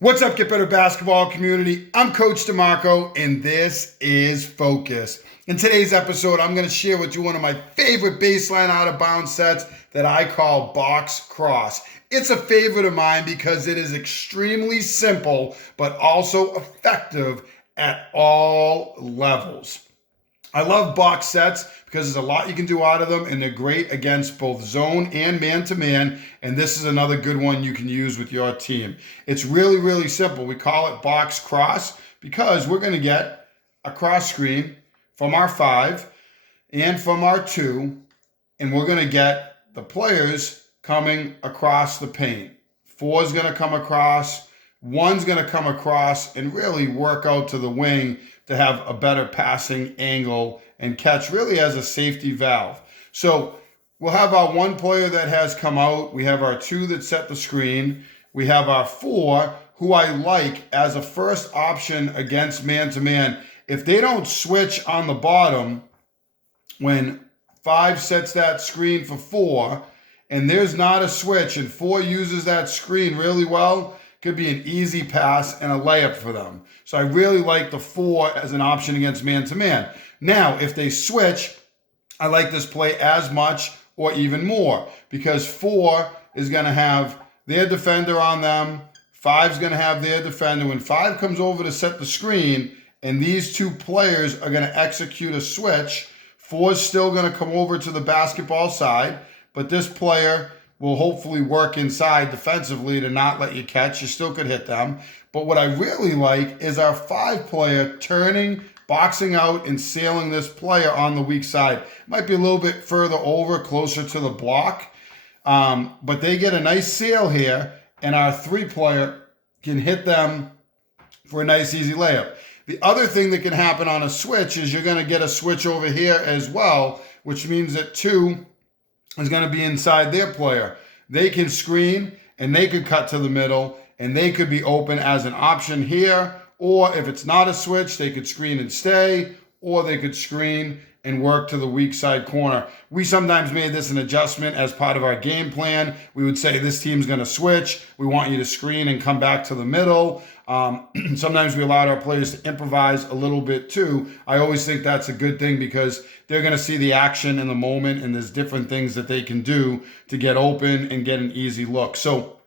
What's up, Get Better Basketball community? I'm Coach DeMarco, and this is Focus. In today's episode, I'm going to share with you one of my favorite baseline out-of-bounds sets that I call box cross. It's a favorite of mine because it is extremely simple, but also effective at all levels. I love box sets because there's a lot you can do out of them, and they're great against both zone and man-to-man, and this is another good one you can use with your team. It's really, really simple. We call it box cross because we're going to get a cross screen from our 5 and from our 2, and we're going to get the players coming across the paint. 4 is going to come across, 1's going to come across, and really work out to the wing to have a better passing angle and catch really as a safety valve. So we'll have our 1 player that has come out. We have our 2 that set the screen. We have our 4 who I like as a first option against man-to-man. If they don't switch on the bottom when 5 sets that screen for 4 and there's not a switch and 4 uses that screen really well, could be an easy pass and a layup for them. So I really like the 4 as an option against man-to-man. Now, if they switch, I like this play as much or even more because 4 is going to have their defender on them. 5's going to have their defender. When 5 comes over to set the screen and these 2 players are going to execute a switch, 4 is still going to come over to the basketball side, but this player will hopefully work inside defensively to not let you catch. You still could hit them. But what I really like is our 5 player turning, boxing out, and sailing this player on the weak side. Might be a little bit further over, closer to the block. But they get a nice sail here, and our 3 player can hit them for a nice, easy layup. The other thing that can happen on a switch is you're going to get a switch over here as well, which means that 2 is going to be inside their player. They can screen and they could cut to the middle and they could be open as an option here. Or if it's not a switch, they could screen and stay, or they could screen and work to the weak side corner. We sometimes made this an adjustment as part of our game plan. We would say this team's going to switch. We want you to screen and come back to the middle. Sometimes we allowed our players to improvise a little bit too. I always think that's a good thing because they're going to see the action in the moment, and there's different things that they can do to get open and get an easy look. So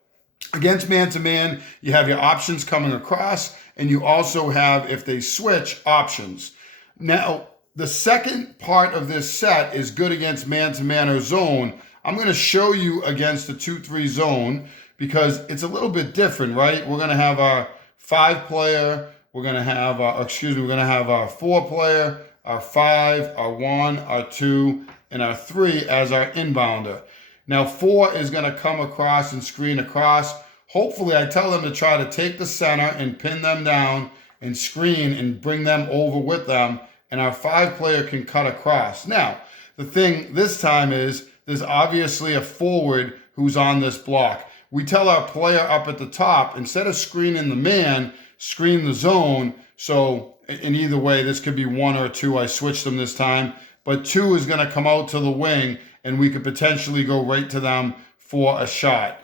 against man-to-man, you have your options coming across, and you also have, if they switch, options. Now, the second part of this set is good against man-to-man or zone. I'm going to show you against the 2-3 zone because it's a little bit different, right? We're going to have our 5 player, we're going to have our 4 player, our 5, our 1, our 2, and our 3 as our inbounder. Now 4 is going to come across and screen across. Hopefully I tell them to try to take the center and pin them down and screen and bring them over with them, and our 5 player can cut across. Now, the thing this time is there's obviously a forward who's on this block. We tell our player up at the top, instead of screening the man, screen the zone. So in either way, this could be 1 or 2. I switched them this time, but 2 is going to come out to the wing, and we could potentially go right to them for a shot.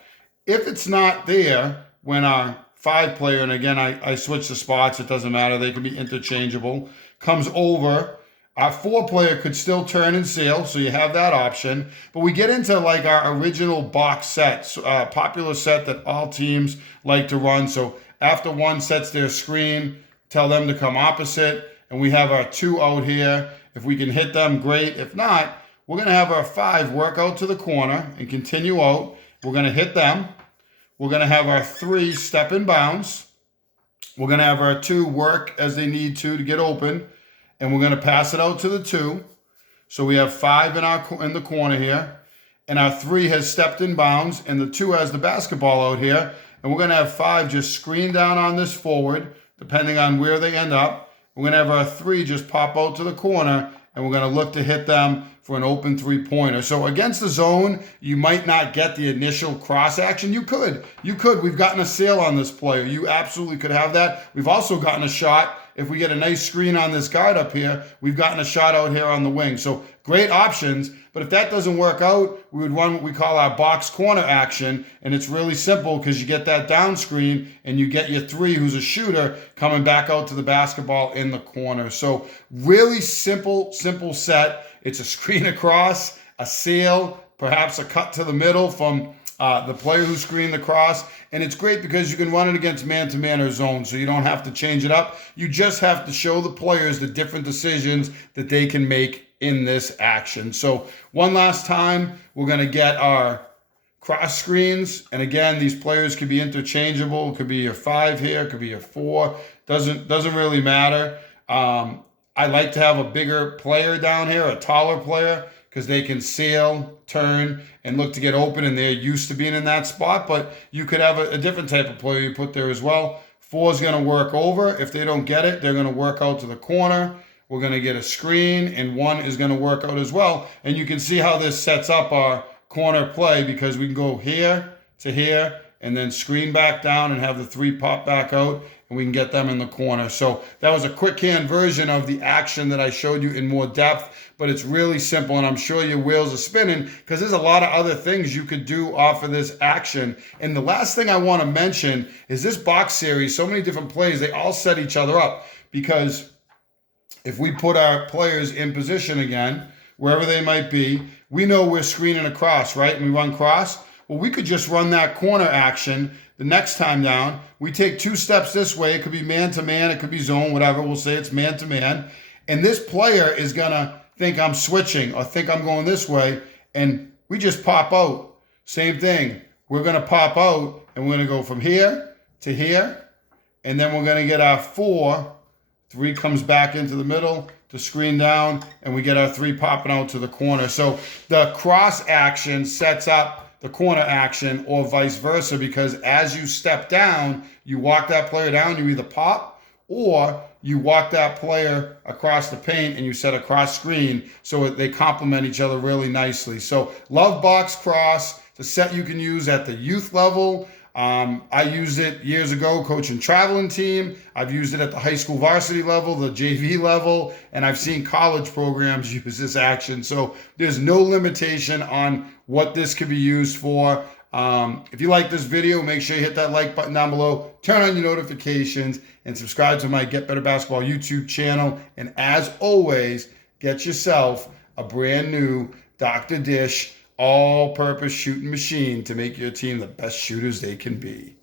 If it's not there, when our 5 player, and again, I switch the spots, it doesn't matter, they can be interchangeable, comes over, our 4 player could still turn and sail, so you have that option. But we get into like our original box set, popular set that all teams like to run. So after 1 sets their screen, tell them to come opposite, and we have our 2 out here. If we can hit them, great. If not, we're going to have our 5 work out to the corner and continue out. We're going to hit them. We're going to have our 3 step in bounds. We're going to have our 2 work as they need to get open. And we're going to pass it out to the 2. So we have 5 in the corner here. And our 3 has stepped in bounds. And the 2 has the basketball out here. And we're going to have 5 just screen down on this forward, depending on where they end up. We're going to have our 3 just pop out to the corner. And we're going to look to hit them for an open 3-pointer. So against the zone, you might not get the initial cross action. You could. We've gotten a sail on this player. You absolutely could have that. We've also gotten a shot if we get a nice screen on this guard up here, we've gotten a shot out here on the wing. So great options. But if that doesn't work out, we would run what we call our box corner action. And it's really simple because you get that down screen and you get your three, who's a shooter, coming back out to the basketball in the corner. So really simple set. It's a screen across, a seal, perhaps a cut to the middle from the player who screened the cross. And it's great because you can run it against man-to-man or zone, so you don't have to change it up. You just have to show the players the different decisions that they can make in this action. So one last time, we're going to get our cross screens. And again, these players could be interchangeable. It could be a 5 here, it could be a 4. Doesn't really matter. I like to have a bigger player down here, a taller player, because they can sail, turn, and look to get open, and they're used to being in that spot. But you could have a different type of player you put there as well. 4 is going to work over. If they don't get it, they're going to work out to the corner. We're going to get a screen, and 1 is going to work out as well. And you can see how this sets up our corner play, because we can go here to here and then screen back down and have the 3 pop back out, and we can get them in the corner. So that was a quick hand version of the action that I showed you in more depth, but it's really simple, and I'm sure your wheels are spinning because there's a lot of other things you could do off of this action. And the last thing I want to mention is this box series, so many different plays, they all set each other up, because if we put our players in position again, wherever they might be, we know we're screening across, right? And we run cross. Well, we could just run that corner action the next time down. We take 2 steps this way. It could be man-to-man. It could be zone, whatever. We'll say it's man-to-man. And this player is going to think I'm switching or think I'm going this way. And we just pop out. Same thing. We're going to pop out, and we're going to go from here to here. And then we're going to get our 4. 3 comes back into the middle to screen down, and we get our 3 popping out to the corner. So the cross action sets up the corner action, or vice versa, because as you step down, you walk that player down, you either pop or you walk that player across the paint and you set a cross screen, so they complement each other really nicely. So love box cross. It's a set you can use at the youth level. I used it years ago coaching traveling team. I've used it at the high school varsity level, the JV level, and I've seen college programs use this action. So there's no limitation on what this could be used for. If you like this video, make sure you hit that like button down below, turn on your notifications, and subscribe to my Get Better Basketball YouTube channel. And as always, get yourself a brand new Dr. Dish all-purpose shooting machine to make your team the best shooters they can be.